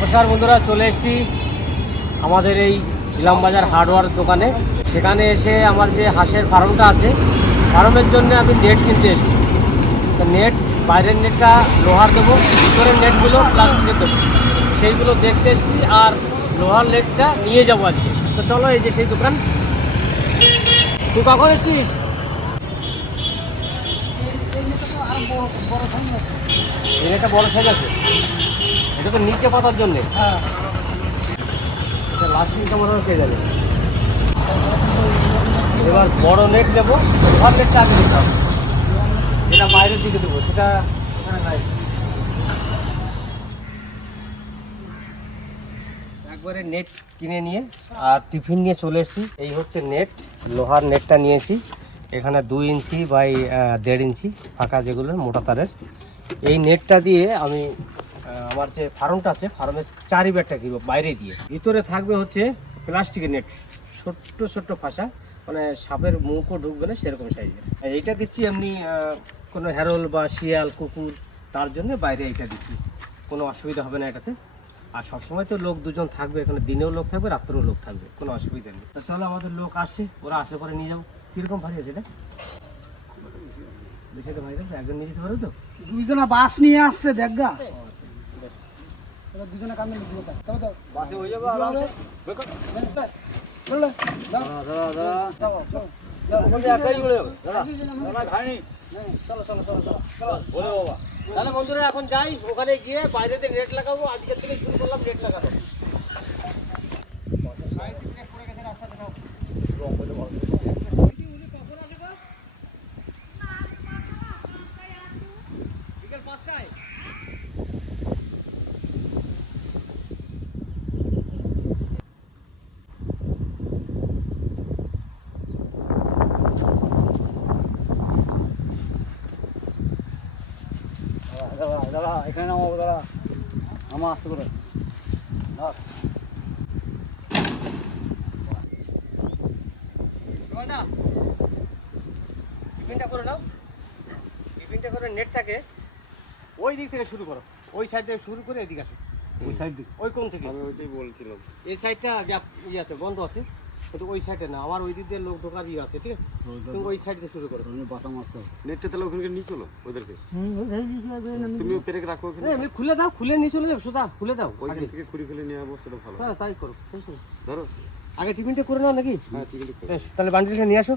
নমস্কার বন্ধুরা, চলে এসেছি আমাদের এই ইলামবাজার হার্ডওয়্যার দোকানে। সেখানে এসে আমার যে হাঁসের ফার্মটা আছে, ফার্মের জন্য আমি নেট কিনতে এসেছি। তো নেট, বাইরের নেটটা লোহার দেবো, ভিতরের নেটগুলো প্লাস্টিকের দেবো, সেইগুলো দেখতে এসেছি। আর লোহার নেটটা নিয়ে যাবো আজকে। তো চলো, এই যে সেই দোকান। তুই কখন এসেছিস? এটা বড় সাইজ আছে, এটা তো নিচে পাতার জন্যে। এটা লাস্টিং কেমন পেয়ে যাবে। এবার বড় নেট দেবো, লোহার নেটটা আগে দিতে হবে, যেটা বাইরের দিকে দেবো সেটা এখানে নাই। একবারে নেট কিনে নিয়ে আর টিফিন নিয়ে চলে এসেছি। এই হচ্ছে নেট, লোহার নেটটা নিয়েছি। এখানে 2 ইঞ্চি বাই 1.5 ইঞ্চি ফাঁকা, যেগুলো মোটা তারের। এই নেটটা দিয়ে আমি আমার যে ফার্মটা আছে, ফার্মের চারিবেরটা কিনবো বাইরে দিয়ে। ভিতরে থাকবে হচ্ছে প্লাস্টিকের নেট, ছোট্ট ছোট্ট ফাঁসা, মানে সাপের মুখও ঢুকবে না সেরকম সাইজের। এইটা দিচ্ছি এমনি কোনো হ্যারোল বা শিয়াল কুকুর, তার জন্য বাইরে এইটা দিচ্ছি। কোনো অসুবিধা হবে না এটাতে। আর সবসময় তো লোক দুজন থাকবে এখানে, দিনেও লোক থাকবে, রাত্রেও লোক থাকবে, কোনো অসুবিধা নেই। তো চলো, আমাদের লোক আসছে, ওরা আসলে পরে নিয়ে যাবো। কীরকম ভারী আছে এটা? বিষয়টা ভাই, একজন নিয়ে যেতে পারো তো? দুইজনা বাস নিয়ে আসছে, দেখগা দুজনে কামে বাসে হয়ে যাবে আরামসে। তাহলে বন্ধুরা এখন যাই, ওখানে গিয়ে বাইরেতে নেট লাগাবো। আজকের থেকে শুরু করলাম নেট লাগাবো। বিকেল 5টায়। দাদা এখানে নামাবো, দাদা আমার আসতে করে না, টিফিনটা করে নাও। টিফিনটা করে নেটটাকে ওই দিক থেকে শুরু করো, ওই সাইড থেকে শুরু করে এদিকে আসো। ওই সাইড দিকে ওই কোন থেকে? আমি ওইটাই বলছিলাম। এই সাইডটা গ্যাপ ইয়ে আছে, বন্ধ আছে, কিন্তু ওই সাইডে না, আমার ওই দিক দিয়ে লোক ঢোকার ইয়ে আছে, ঠিক আছে? তুমি ওই সাইড দিয়ে শুরু করো। বাটা মারতে নেটটা তাহলে ওখানে নিয়ে চলো ওদেরকে, তুমি পেরেক রাখো ওখানে। এমনি খুলে দাও, খুলে নিয়ে চলে যাবে সোজা, খুলে দাও। ওইখান থেকে খুঁড়ি ফেলে নিয়ে আসবো, সেটা ভালো। হ্যাঁ, তাই করো, তাই করো। ধরো। আগে টিফিনটা করে নাও নাকি? হ্যাঁ, ঠিক আছে। বেশ, তাহলে বান্ডিলটা নিয়ে আসো।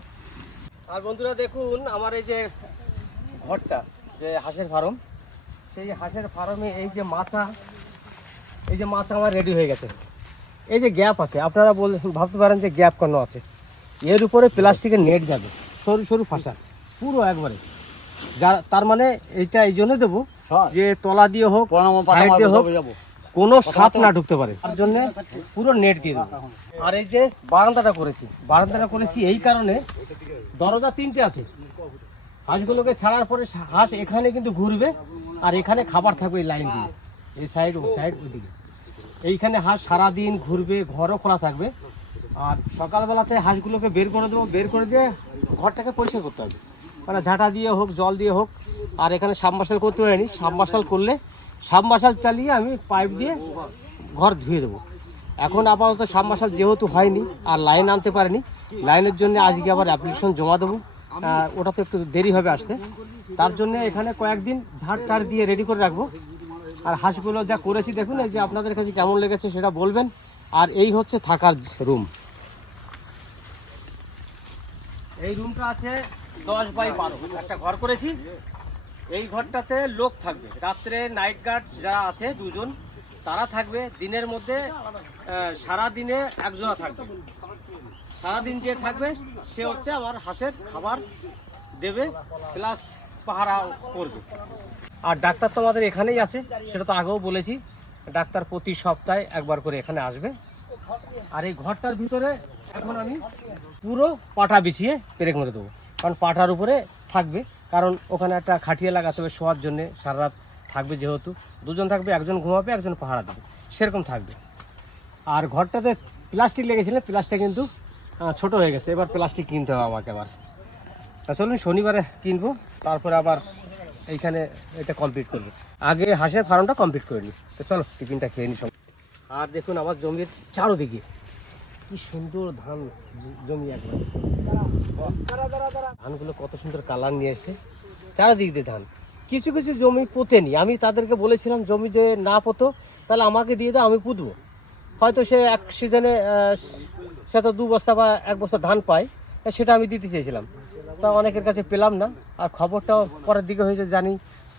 আর বন্ধুরা দেখুন, আমার এই যে ঘরটা, যে হাঁসের ফার্ম, সেই হাঁসের ফার্মে এই যে মাচা, এই যে মাচা আমার রেডি হয়ে গেছে। এই যে গ্যাপ আছে, আপনারা ভাবতে পারেন যে গ্যাপ কেন আছে। এর উপরে প্লাস্টিকের নেট যাবে, সরু সরু ফাঁসা পুরো একবারে। তার মানে এইটা এই জন্য দেবো যে তলা দিয়ে হোক, সাইড দিয়ে হোক, কোনো সাপ না ঢুকতে পারে, তার জন্য পুরো নেট দিয়ে দেবো। আর এই যে বারান্দাটা করেছি এই কারণে, দরজা 3টে আছে। হাঁসগুলোকে ছাড়ার পরে হাঁস এখানে কিন্তু ঘুরবে, আর এখানে খাবার থাকবে এই লাইন দিয়ে, এই সাইড ও সাইড ওইদিকে। এইখানে হাঁস সারাদিন ঘুরবে, ঘরও খোলা থাকবে। আর সকালবেলাতে হাঁসগুলোকে বের করে দেবো, বের করে দিয়ে ঘরটাকে পরিষ্কার করতে হবে, মানে ঝাঁটা দিয়ে হোক, জল দিয়ে হোক। আর এখানে সাবমার্শাল করতে পারিনি, সাবমার্শাল করলে সাবমার্শাল চালিয়ে আমি পাইপ দিয়ে ঘর ধুয়ে দেবো। এখন আপাতত সাবমার্শাল যেহেতু হয়নি আর লাইন আনতে পারিনি, লাইনের জন্য আজকে আবার অ্যাপ্লিকেশন জমা দেবো। ওটা তো একটু দেরি হবে আসতে, তার জন্য এখানে কয়েকদিন ঝাড় টাড় দিয়ে রেডি করে রাখবো। আর হাঁসগুলো যা করেছি দেখুন, এই যে আপনাদের কাছে কেমন লেগেছে সেটা বলবেন। আর এই হচ্ছে থাকার রুম। এই রুমটা আছে 10 বাই 12 একটা ঘর করেছি। এই ঘরটাতে লোক থাকবে, রাত্রে নাইট গার্ড যারা আছে 2জন, তারা থাকবে। দিনের মধ্যে সারাদিনে একজনা থাকবে। সারাদিন যে থাকবে সে হচ্ছে আমার হাঁসের খাবার দেবে, প্লাস পাহারা করবে। আর ডাক্তার তো আমাদের এখানেই আছে, সেটা তো আগেও বলেছি। ডাক্তার প্রতি সপ্তাহে একবার করে এখানে আসবে। আর এই ঘরটার ভিতরে এখন আমি পুরো পাটা বিছিয়ে পেরেক মেরে দেবো, কারণ পাটার উপরে থাকবে। কারণ ওখানে একটা খাটিয়ে লাগাতে হবে শোয়ার জন্যে, সারা রাত থাকবে যেহেতু। 2জন থাকবে, একজন ঘুমাবে, একজন পাহারা দেবে, সেরকম থাকবে। আর ঘরটাতে প্লাস্টিক লেগেছিলেন, প্লাস্টিক কিন্তু ছোট হয়ে গেছে, এবার প্লাস্টিক কিনতে হবে আমাকে আবার। চলুন শনিবারে কিনবো, তারপরে আবার এইখানে এটা কমপ্লিট করবো। আগে হাঁসের ফার্মটা কমপ্লিট করে নিই। তো চলো টিফিনটা খেয়ে নিই সব। আর দেখুন আমার জমির চারোদিকে কি সুন্দর ধান জমি একবার, ধানগুলো কত সুন্দর কালার নিয়ে এসছে, চারোদিক দিয়ে ধান। কিছু কিছু জমি পোতেনি, আমি তাদেরকে বলেছিলাম জমি যে না পোতো তাহলে আমাকে দিয়ে দাও, আমি পুঁতবো। হয়তো সে এক সিজনে সে তো 2 বস্তা বা 1 বস্তা ধান পায়, সেটা আমি দিতে চেয়েছিলাম, তা অনেকের কাছে পেলাম না। আর খবরটাও পরের দিকে হয়েছে, জানি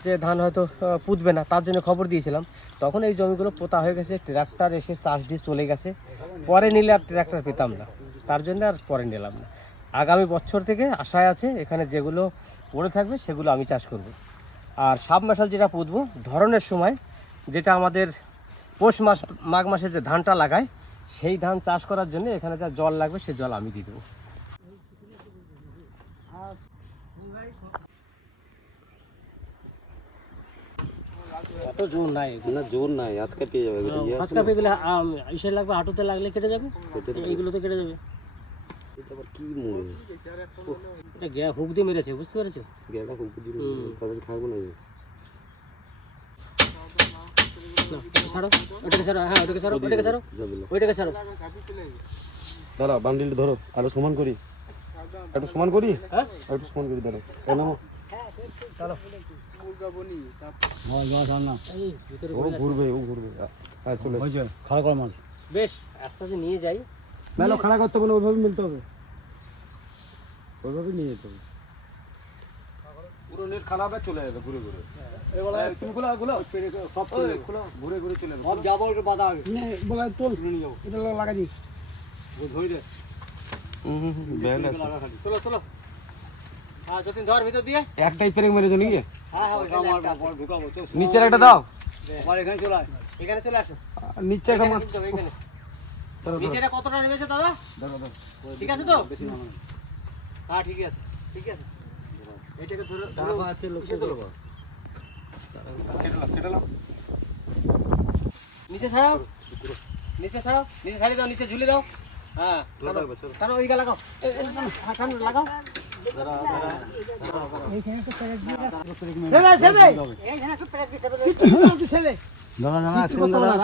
যে ধান হয়তো পুঁতবে না, তার জন্য খবর দিয়েছিলাম। তখন এই জমিগুলো পোতা হয়ে গেছে, ট্রাক্টর এসে চাষ দিয়ে চলে গেছে। পরে নিলে আর ট্রাক্টর পেতাম না, তার জন্য আর পরে নিলাম না। আগামী বছর থেকে আশায় আছে এখানে যেগুলো পড়ে থাকবে সেগুলো আমি চাষ করব। আর সাবমার্শাল যেটা পুঁতবো ধরনের সময়, যেটা আমাদের পৌষ মাস মাঘ মাসে যে ধানটা লাগায়, সেই ধান চাষ করার জন্য এখানে যা জল লাগবে সেই জল আমি দিয়ে দেবো। এত জোর নাই, না জোর নাই, হাত কাটিয়ে যাবে হাত কাঁপে গেলে ইসে লাগবে, হাঁটুতে লাগলে কেটে যাবে, এইগুলোতে কেটে যাবে। এটা আবার কি মনে এটা গ্যা হুক দিয়ে মেরেছে, বুঝতে পেরেছো? গেলা খুব দিন তাদের খাবো না। ছাড়ো ওটাকে, ছাড়ো, হ্যাঁ ওটাকে ছাড়ো, ওটাকে ছাড়ো, ওইটাকে ছাড়ো। দাঁড়া বান্ডিলটা ধরো, আরো সমান করি, একটু সমান করি, হ্যাঁ একটু সমান করি, দাঁড়া কেন চলো। এই ভিতরে ও ঘুরবে, ও ঘুরবে। হ্যাঁ চলে খাড়া কর মাছ। বেশ আস্তে আস্তে নিয়ে যাই। মেলো খাড়া করতে হবে না, ওইভাবে মিলতে হবে, ওইভাবে নিয়ে যেতে হবে। পুরো নেট খারাপ চলে যাবে ঘুরে ঘুরে। তুমি খোলা খোলা সব খোলা ঘুরে ঘুরে চলে যাবে। সব যাবো, একটু বাধা হবে। বলে তোল, নিয়ে যাবো, এটা লাগা দিস, ধরে দে। ব্যান্ড আছে। চলো চলো, হ্যাঁ যতীন ধর ভিতর দিয়ে। একটাই পেরেক মেরেছো নাকি? হ্যাঁ হ্যাঁ ওইখানে একটা আছে। ঢুকাবো তো, নিচের একটা দাও, আমার এখানে চলে আয়। এখানে চলে আসো, নিচে একটা মাছ। এইখানে নিচেটা কতটা নেমেছে দাদা? ঠিক আছে তো? হ্যাঁ ঠিক আছে, ঠিক আছে। এটাকে ধরে টাকা আছে, লোক কেটে নাও। নিচে ছাড়াও, নিচে ছাড়াও, নিচে ছাড়ি দাও, নিচে ঝুলে দাও। হ্যাঁ কারণ ওইটা লাগাও, কারণ লাগাও।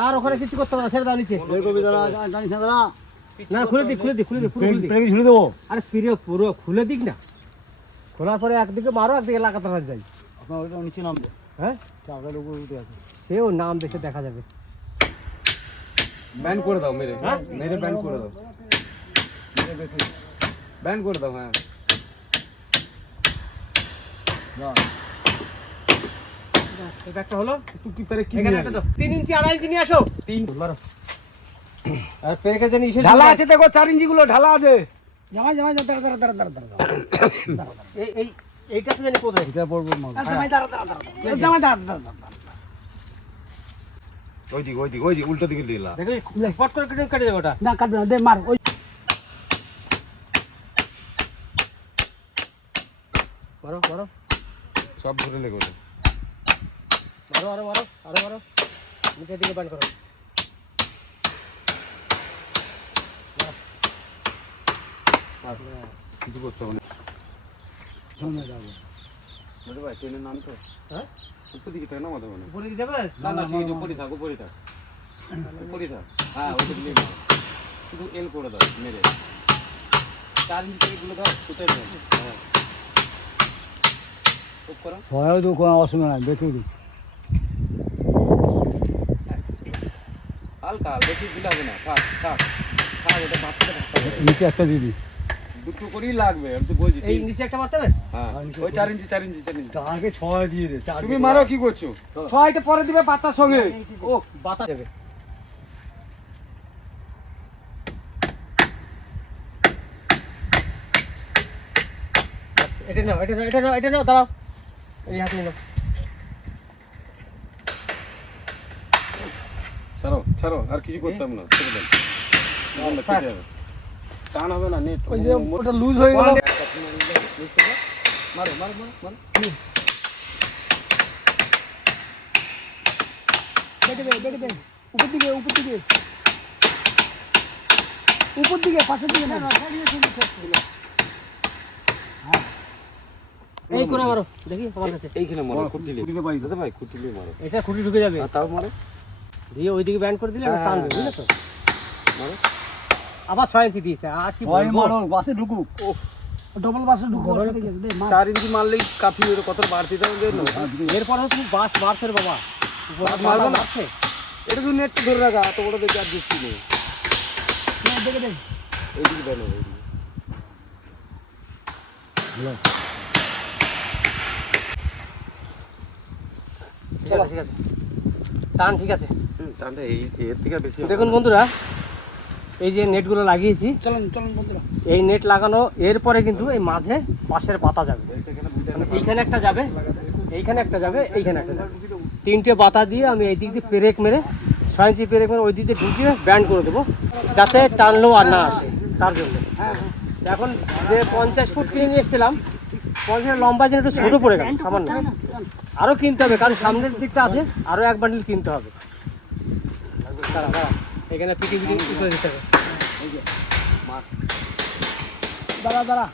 আর ওখানে কিছু করতে হবে না, ছেড়ে দাও নিচে। না খুলে দিক, খুলে দিক, খুলে দিক, ঝুলে দেবো। আরে ফিরে পুরো খুলে দিক না, খোলার পরে একদিকে মারো, একদিকে লাগাতে যাই। আপনার ওইটা নিচে নামবে, হ্যাঁ চাপের উপর উঠে আছে। সেও নাম দেখে দেখা যাবে। ব্যান্ড করে দাও মেরে, হ্যাঁ? মেরে ব্যান্ড করে দাও, ব্যান্ড করে দাও। হ্যাঁ এটা একটা হলো, তুই কি পেরে কি এখানে একটা দাও, 3 ইঞ্চি 2.5 ইঞ্চি নিয়ে আসো। 3 মারো। আর পেরেকে জানি ইসে ঢালা আছে, দেখো 4 ইঞ্চি গুলো ঢালা আছে। জামাই জামাই দাঁড়া দাঁড়া দাঁড়া দাঁড়া দাঁড়া এই এই এইটাতে জানি কোথায়। এটা পড়বো মাছ। জামাই দাঁড়া দাঁড়া দাঁড়া, জামাই দাঁড়া দাঁড়া দাঁড়া। ওই দিক উল্টো দিকে দিলা। দেখো পট করে কেটে যাবে ওটা। না কাটবে না, দে মার। ওই মারো মারো সব ধরে লেগে ওঠে। মারো, আরো মারো, আরো মারো, নিচের দিকে বান করো। কিছু করতে হবে না। সামনে যাবো। বুঝতে ভাই ট্রেনের নাম তো হ্যাঁ উপর দিকে ট্রেন নামাতে হবে না। উপরে দিকে যাবে। না না ঠিক আছে, উপরই থাক, উপরই থাক, উপরই থাক। হ্যাঁ ওই দিকে মারো, শুধু এল করে দাও মেরে। 4 ইঞ্চি থেকে গুলো দাও, কোথায় দাও। হ্যাঁ খুব করো। ভয়ও তো কোনো অসুবিধা নাই, দেখে দিই। হালকা বেশি দিলে হবে না, থাক থাক থাক, ওটা বাচ্চাটা থাকতে হবে। নিচে একটা দিয়ে দিই। দুটো করেই লাগবে, আমি তো বলছি। এই নিচে একটা মারতে হবে। হ্যাঁ ওই 4 ইঞ্চি 4 ইঞ্চি 4 ইঞ্চি। আগে 6 দিয়ে দে। তুমি মারো, কি করছো? 6টা পরে দিবে পাতার সঙ্গে। ও বাতা দেবে। এটা নাও, এটা নাও, এটা নাও, এটা নাও, দাঁড়াও, এই হাতে নাও। ছাড়ো ছাড়ো, আর কিছু করতে হবে না, ছেড়ে দেন। না, কেটে যাবে। টান হবে না, নেট ওই যে ওটা লুজ হয়ে গেল। মারো মারো মারো মারো। বেটে দে, বেটে দে। উপর দিকে, উপর দিকে। উপর দিকে, পাশের দিকে না, সাইডে শুনতে থাকছিল। এই কোনা মারো, দেখি আমার কাছে। এইখানে মারো, খুঁটিলে। খুঁটিলে ভাই, দাদা ভাই খুঁটিলে মারো। এটা খুঁটি ঢুকে যাবে। আর তাও মারো। দিয়ে ওইদিকে ব্যান্ড করে দিলে এবার হ্যাঁ, টানবে, বুঝলে তো? মারো। আবার 6 ইঞ্চি দিয়েছে, আর কি বলবো? বাসে ঢুকুক ডবল বাসে ঢুকুক, অসুবিধা কি আছে? দে, মার। 4 ইঞ্চি মারলেই কাফি, ওটা কত বাড়তি দাম দেন না। এরপরে তুমি বাস মারছে রে বাবা, বাস মারবো না। মারছে। এটা তো নেট ধরে রাখা, এত বড় দেখে আর যুক্তি নেই। নে, দেখে দে। এইদিকে দেন, এইদিকে। ঠিক আছে, ঠিক আছে, টান ঠিক আছে। টানটা এর থেকে বেশি হবে দেখুন না। বন্ধুরা, এই যে নেটগুলো লাগিয়েছি, চলেন চলেন বন্ধুরা। এই নেট লাগানো এরপরে কিন্তু এই মাঝে বাঁশের পাতা যাবে, এখানে বুঝে মানে এইখানে একটা যাবে, এইখানে একটা যাবে, এইখানে একটা যাবে। 3টে পাতা দিয়ে আমি এই দিক দিয়ে পেরেক মেরে 6 ইঞ্চি পেরেক মেরে ওই দিক দিয়ে ঢুকিয়ে ব্যান্ড করে দেবো, যাতে টানলেও আর না আসে, তার জন্য। হ্যাঁ হ্যাঁ এখন যে 50 ফুট কিনে নিয়ে এসেছিলাম, 50 লম্বা যেন একটু ছোটো পড়ে গেল সামান্য, আরও কিনতে হবে, কারণ সামনের দিকটা আছে, আরও 1 বান্ডিল কিনতে হবে। দাঁড়া দাঁড়া, এখানে পিটি পিটি করে দিতে হবে। দাঁড়া দাঁড়া।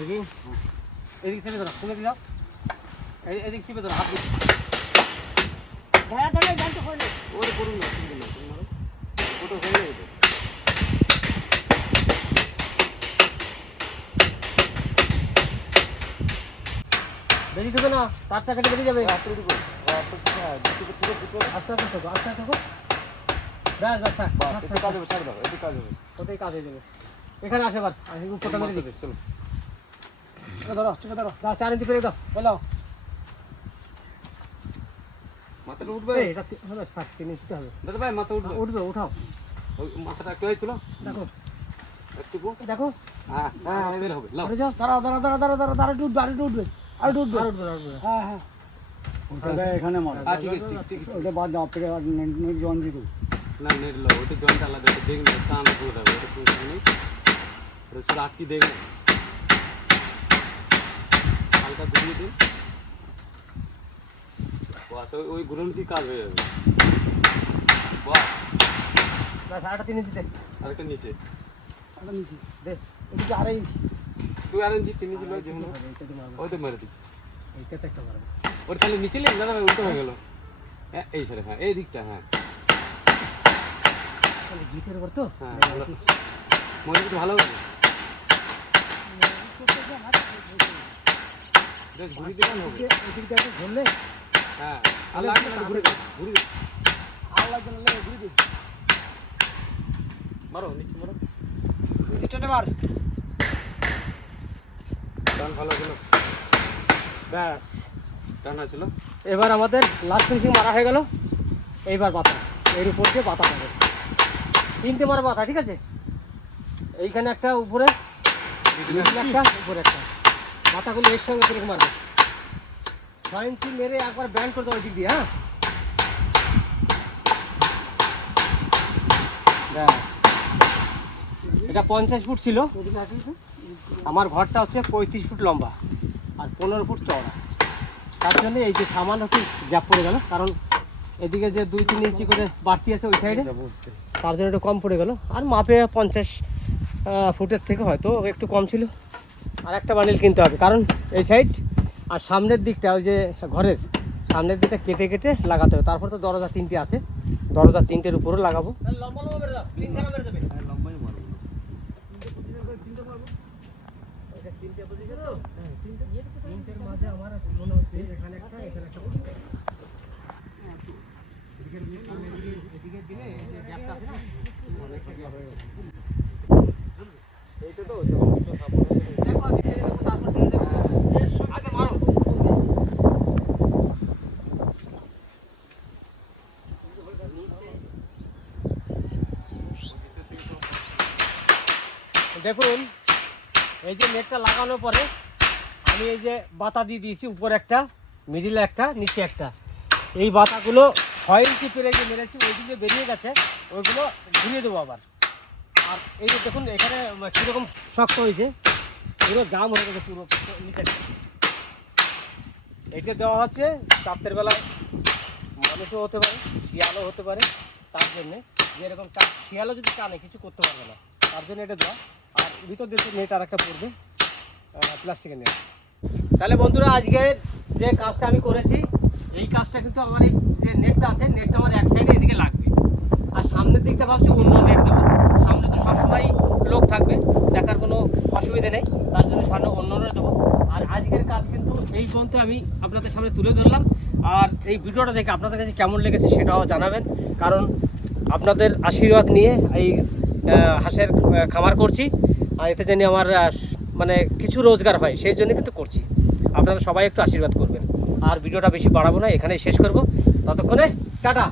দেখি, এদিক চেপে ধরো, তুমি কি যাও, এদিক চেপে ধরো, হাত দিয়ে। দাঁড়া দাঁড়া, জানতে হয় ওরে করুন না, কিন্তু না, তুমি মারো। ওটা হয়ে যাবে তো। বেরিয়ে দেবে না, তারটা কেটে বেরিয়ে যাবে। আস্তে দিবো। আস্তে দিকে ছোট ছোট। আস্তে আস্তে থাকো, আস্তে আস্তে থাকো। ব্যাস ব্যাস, থাক, বাস, থাক, এতে থাক, কাজ হবে, ছাড় দাও, এতে কাজ হবে। ওতেই কাজ হয়ে যাবে। এখানে আসে এবার, আর উপরটা মেরে দিবে। চলো। চেপে ধরো চেপে ধরো। দাও, 4 ইঞ্চি পেরে দাও। বলো। মাথাটা উঠবে। এই, এটা হবে, 3 ইঞ্চিতে হবে। দাদা ভাই, মাথা উঠবে। উঠবে, উঠাও। ওই মাথাটা একটু এই তুলো। দেখো, একটুকু। দেখো, হ্যাঁ, হ্যাঁ, এর হবে। লাও। উঠে যাও। দাঁড়াও দাঁড়াও দাঁড়াও দাঁড়াও দাঁড়াও, দাঁড়াও একটু উঠবে, আর একটু উঠবে, আর একটু উঠবে। আর উঠবে না, উঠবে না। হ্যাঁ হ্যাঁ। ওটা এখানে মার। হ্যাঁ, ঠিক আছে, ঠিক আছে। ওটা বাদ দাও, আপনি আর নেট জন দিও। না, নেট লাও, ওটা জয়েন্ট আলাদা, ওটা দেখুন, টান করে দেবে, ওটা সমস্যা নেই। ওটা শুধু আটকি দেখুন। হালকা ঘুরিয়ে দিন। বাস, ওই ঘুরনতি কাজ হয়ে যাবে। বাস, ব্যাস, আরেকটা 3 ইঞ্চিতে। আরেকটা নিচে। এটা নিচে। দে, এদিকে 2.5 ইঞ্চি। 2 ইঞ্চি 3 ইঞ্চি লয় যেমন এইটাতে মারবো। ওই তো মেরে দিচ্ছি। এইটাতে একটা মারবো। ওর তাহলে নিচে লেগে দাদা ভাই, উল্টো হয়ে গেল। হ্যাঁ, এই সাইডে, হ্যাঁ, এই দিকটা, হ্যাঁ, তাহলে গিটের উপর তো? হ্যাঁ, ভালো। মনে একটু ভালো হবে। বেশ ঘুরি দিলাম হবে। এদিকটা একটু ধরলে, হ্যাঁ, আর লাগবে না, ঘুরে দাও, ঘুরে দাও। আর লাগবে না, লে ঘুরে দে। মারো, নিচে মারো। নিচে টেনে মার। টান ভালো গেল। ব্যাস। টান আছে। এবার আমাদের লাস্ট ফিনিশিং মারা হয়ে গেল। এইবার পাতা, এর উপর দিয়ে পাতা পাবে, 3টে মারা পাতা, ঠিক আছে? এইখানে একটা, উপরে মিডলে একটা, উপরে একটা, মাথাগুলো এর সঙ্গে করে মারবে। 6 ইঞ্চি মেরে একবার ব্যান্ড করে দেবো ওই দিক দিয়ে। হ্যাঁ, ব্যাস। এটা 50 ফুট ছিল, আমার ঘরটা হচ্ছে 35 ফুট লম্বা আর 15 ফুট চওড়া। তার জন্য এই যে সামান্য একটু গ্যাপ পড়ে গেল, কারণ এদিকে যে 2-3 ইঞ্চি করে বাড়তি আছে ওই সাইডে, তার জন্য একটু কম পড়ে গেল। আর মাপে 50 ফুটের থেকে হয়তো একটু কম ছিল। আর একটা বান্ডিল কিনতে হবে, কারণ এই সাইড আর সামনের দিকটা, ওই যে ঘরের সামনের দিকটা কেটে কেটে লাগাতে হবে। তারপর তো দরজা 3টে আছে, দরজা 3টের উপরও লাগাবো। দেখুন, এই যে নেটটা লাগানোর পরে আমি এই যে বাতা দিয়ে দিয়েছি, উপরে একটা, মিডিলে একটা, নিচে একটা। এই বাতাগুলো 6 ইঞ্চি পেরে যে মেরেছি ওই দিকে বেরিয়ে গেছে, ওইগুলো ঘুরিয়ে দেবো আবার। আর এই যে দেখুন এখানে কীরকম শক্ত হয়েছে, পুরো জাম হয়ে গেছে পুরো নিচে। এইটা দেওয়া হচ্ছে রাত্রের বেলায় মানুষও হতে পারে, শিয়ালও হতে পারে, তার জন্যে যে এরকম শিয়ালও যদি টানে কিছু করতে পারবে না, তার জন্য এটা দেওয়া। আর ভিতর দিয়ে নেট আর একটা পড়বে, প্লাস্টিকের নেট। তাহলে বন্ধুরা, আজকে যে কাজটা আমি করেছি, এই কাজটা কিন্তু আমার এই যে নেটটা আছে নেটটা আমার এক সাইডে এদিকে লাগবে, আর সামনের দিকটা ভাবছি অন্য নেট দেবো। সামনে তো সবসময় লোক থাকবে, দেখার কোনো অসুবিধা নেই, তার জন্য সামনে অন্য নেট দেবো। আর আজকের কাজ কিন্তু এই পর্যন্ত আমি আপনাদের সামনে তুলে ধরলাম। আর এই ভিডিওটা দেখে আপনাদের কাছে কেমন লেগেছে সেটাও জানাবেন, কারণ আপনাদের আশীর্বাদ নিয়ে এই হাঁসের খামার করছি, আর এতে যেন আমার মানে কিছু রোজগার হয় সেই জন্য কিন্তু করছি। আপনারা সবাই একটু আশীর্বাদ করবেন। আর ভিডিওটা বেশি বাড়াবো না, এখানেই শেষ করব। ততক্ষণে টাটা।